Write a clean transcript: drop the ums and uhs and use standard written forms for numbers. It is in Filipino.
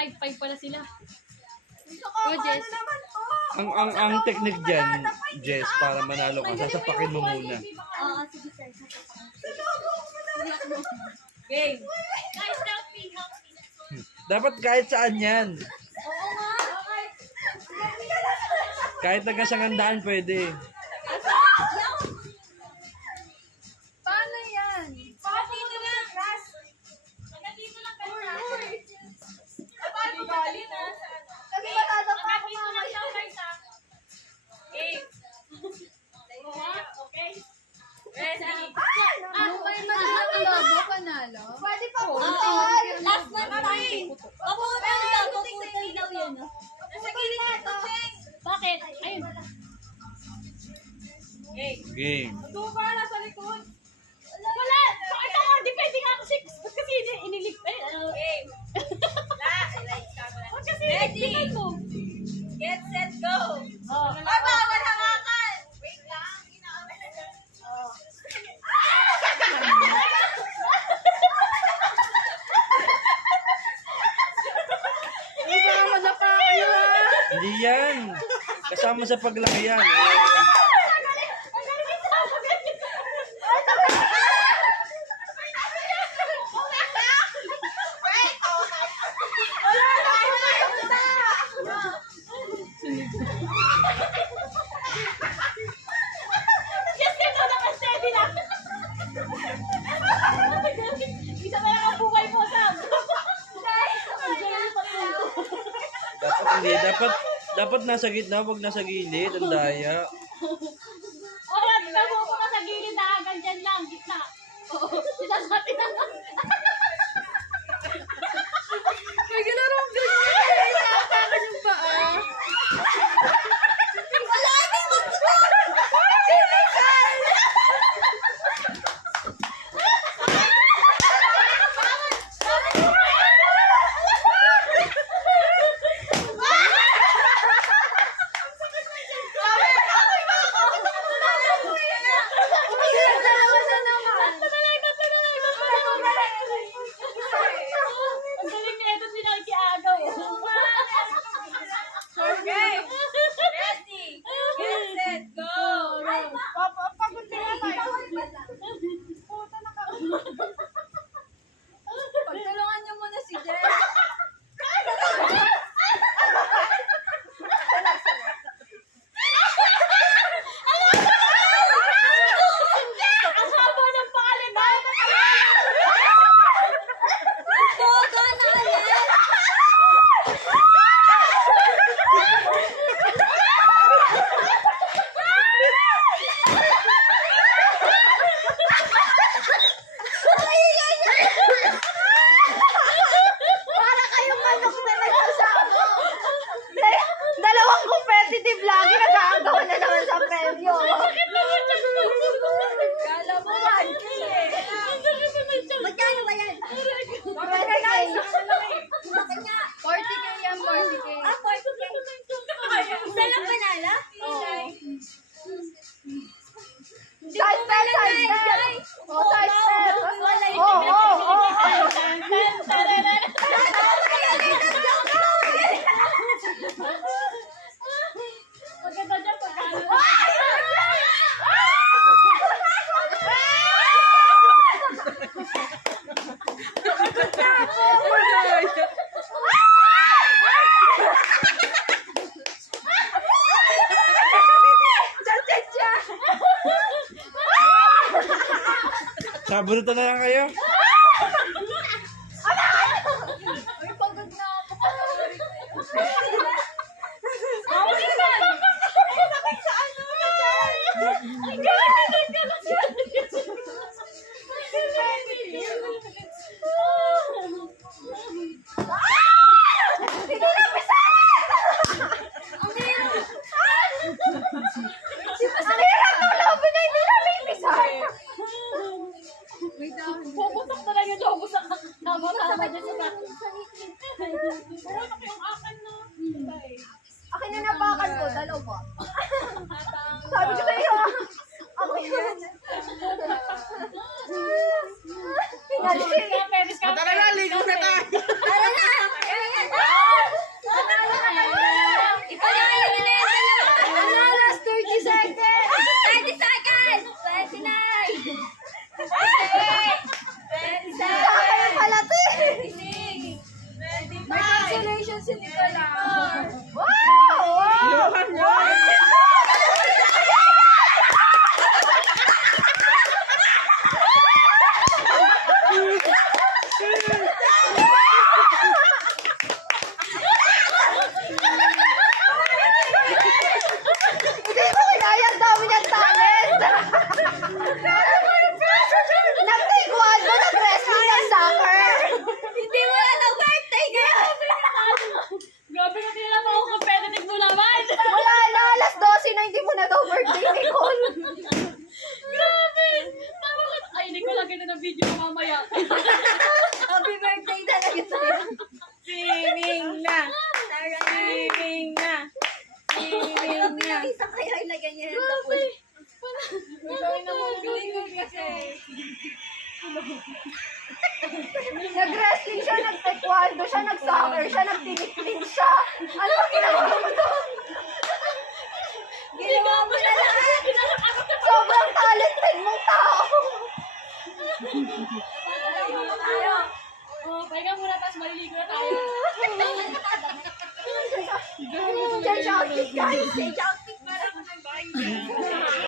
5-5 pala sila. Ano naman to? Ang technique dyan, Jess, para manalo ka, sasapakin mo muna. Oo, sige sir. Game. Guys, help me. Dapat kahit saan yan. Oo nga. Kahit nagkasangandaan pwede. Paano yan? Baka dito lang. Baka dito lang kayo. Paano ba na? Kasi matata pa ako Dito lang daw guys ha. Okay. Okay. Ready? Ano ba yung manalo? Panalo? Pwede pa po. Last na tayo. Papunta daw. Papunta daw yun. Nasa gilid ito. Bakit? Ayun. Game. Doon ka, nasa likod. Wala! Ito nga, depende nga ako kasi inilig. Game. Huwag kasi Ready? iniligpitan mo. Get set, go. Oh. Bawal hawakan. Wait lang. Inaaway na dyan. Hindi yan. Kasama sa paglaki yan. Yes, ito naman steady na. Isa na lang ang buhay mo, Sam. Dapat hindi. Dapat nasa gitna, wag nasa gilid. Ang daya. Oh, tignan mo ko sa gilid na ganyan lang, gitna. Oo, sinasabi na lang. May ginarong ganyan. Nakakakan yung paa. Wala! Hindi mo ito! Sinikan! Ang galing na ito sinakiagaw. Okay. Ready. Get set, go. Pagod ka na tayo. Puta na ka. Pagtulungan niyo muna si Jess. Ang haba ng pangalan na. Para kayong manok na nagsasama. Dalawang competitive lagi nag-aagawan na naman sa premyo. Kala mo ba? Magkano ba yan? 40K yan, 40K. Ah, 40K. Isa lang panala? Oo. Size 10, size 10. Oh, size 10. Oh. Maganda dyan pagkano. Sabunutan na lang kayo. Uy, pagod na ako. Puputok na lang yung lobo sa tama-tama dyan sa Puputok yung akin na. Akin na napakan ko, dalawa. Sabi ko sa'yo, ako yun. Tara na, ligo na tayo. Tara na! si Nicola. Wow! Hindi mo kinaya, ang dami niyang talent. Nag-taekwondo, nag-wrestling, nag-soccer. Hindi mo na birthday girl. Grabe ka tinala pa ako competitive mo naman. Wala na, alas 12 na hindi mo na daw birthday, Nicole. Grabe. Tama ka. Ay, hindi ko lagyan na ng video ko mamaya. Happy birthday talaga sa'yo. Swimming na. Swimming na. Swimming na. Isang kaya ilagay niya yung tapos. Gawin na mo kasi. Nag-wrestling siya, nag-taekwondo siya, nag-soccer siya, nag-tiniklin siya. Ano ba ginawa mo doon? Ginawa mo na lahat. Sobrang talented mong tao. Oh, pahinga muna, tapos maliligo na tayo. Change outfit, guys. Change outfit para